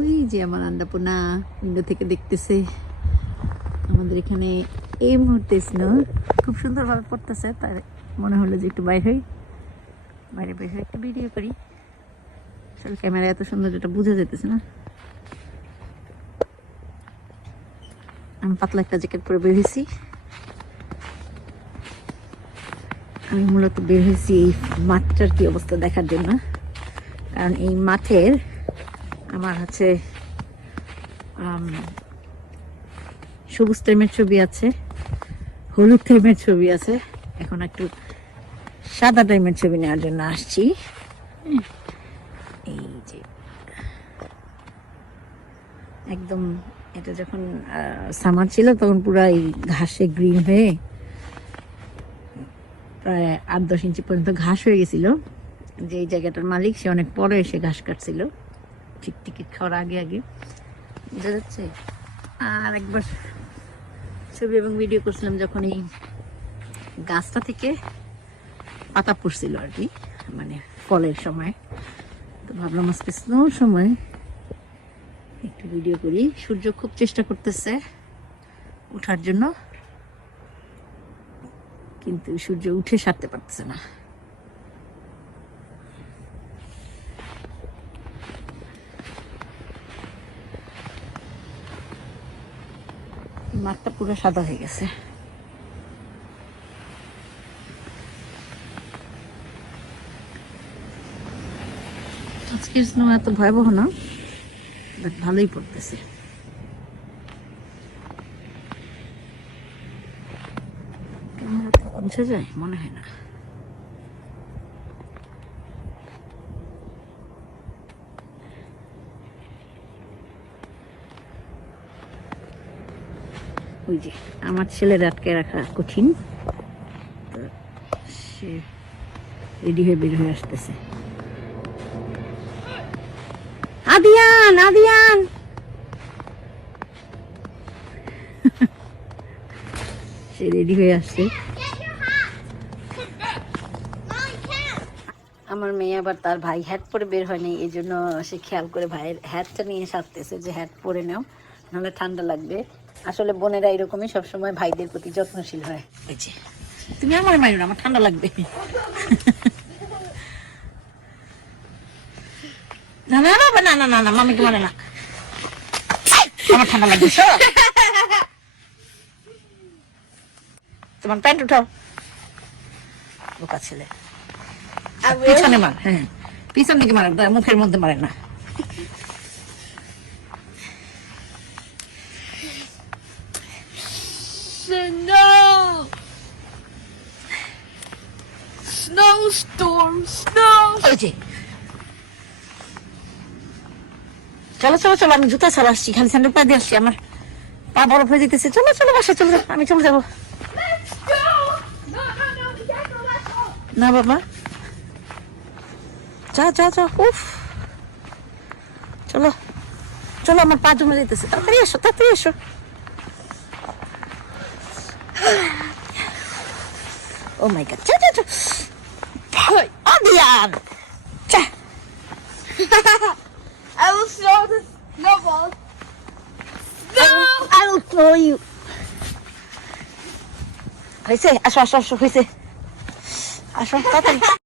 ওই যে আমার আন্দাপনা উইন্ডো থেকে দেখতেছে আমাদের এখানে এই মুহূর্তে স্নো খুব সুন্দরভাবে পড়তেছে। তাই মনে হলো যে একটু বাইরে বের হয়ে একটু ভিডিও করি। আসলে ক্যামেরা এত সুন্দর যেটা বোঝা যেতেছে না। আমি পাতলা একটা জ্যাকেট পরে বের হয়েছি। আমি মূলত বের হয়েছি এই মাঠটার কি অবস্থা দেখার জন্য, কারণ এই মাঠের আমার হচ্ছে সবুজ টাইমের ছবি আছে, হলুদ টাইমের ছবি আছে, এখন একটু সাদা টাইমের ছবি নেওয়ার জন্য আসছি। এই যে একদম এটা যখন সামার ছিল তখন পুরো এই ঘাসে গ্রিন হয়ে প্রায় 8-10 ইঞ্চি পর্যন্ত ঘাস হয়ে গেছিল। যে এই জায়গাটার মালিক সে অনেক পরে এসে ঘাস কাটছিল, ঠিক টিকিট খাওয়ার আগে বোঝা যাচ্ছে। আর একবার ছবি এবং ভিডিও করছিলাম যখন এই গাছটা থেকে পাতা পড়ছিল আর কি, মানে ফলের সময়। তো ভাবলাম আজকে স্নোর সময় একটু ভিডিও করি। সূর্য খুব চেষ্টা করতেছে ওঠার জন্য, কিন্তু সূর্য উঠে সারতে পারতেছে না। মাঠটা পুরো সাদা হয়ে গেছে। আজকের স্নো এত ভয়াবহ না, ভালোই পড়তেছে। ক্যামেরাতে পৌঁছে যায় মনে হয় না। ওই যে আমার ছেলের আটকে রাখা কঠিন, তো সে রেডি হয়ে বের হয়ে আসতেছে। আদিয়ান সে রেডি হয়ে আসছে। আমার মেয়ে আবার তার ভাই হ্যাট পরে বের হয়নি, এই জন্য সে খেয়াল করে ভাইয়ের হ্যাটটা নিয়ে সারতেছে যে হ্যাট পরে নাও, নাহলে ঠান্ডা লাগবে। আসলে বোনেরা এরকমই সবসময় ভাইদের প্রতি যত্নশীল হয়। এই যে তুমি আমার মাইরো না, আমার ঠান্ডা লাগবে। না না না না না না মামিকে মানে না, আমার ঠান্ডা লাগবে। তোমার প্যান্ট উঠাও, বোকা ছেলে। পিছনে মার, হ্যাঁ পিছন দিকে মারে, মুখের মধ্যে মারে না। চলো চলো চলো, আমি জুতা ছাড়া আসছি, খালি স্যান্ডেল পা দিয়ে আসছি, আমার পা বরফ হয়ে যেতেছে। চলো চলো বাসা চলো, আমি চলে যাবো। না বাবা, যা যা যা, উফ চলো চলো, আমার পা জমে যেতেছে, তাড়াতাড়ি এসো তাড়াতাড়ি এসো। ও মাই গড, যা যা যা, Adrian! I will throw the snowball. I will throw you. হয়েছে, আসো আসো আসো, হয়েছে, আসো তাড়াতাড়ি।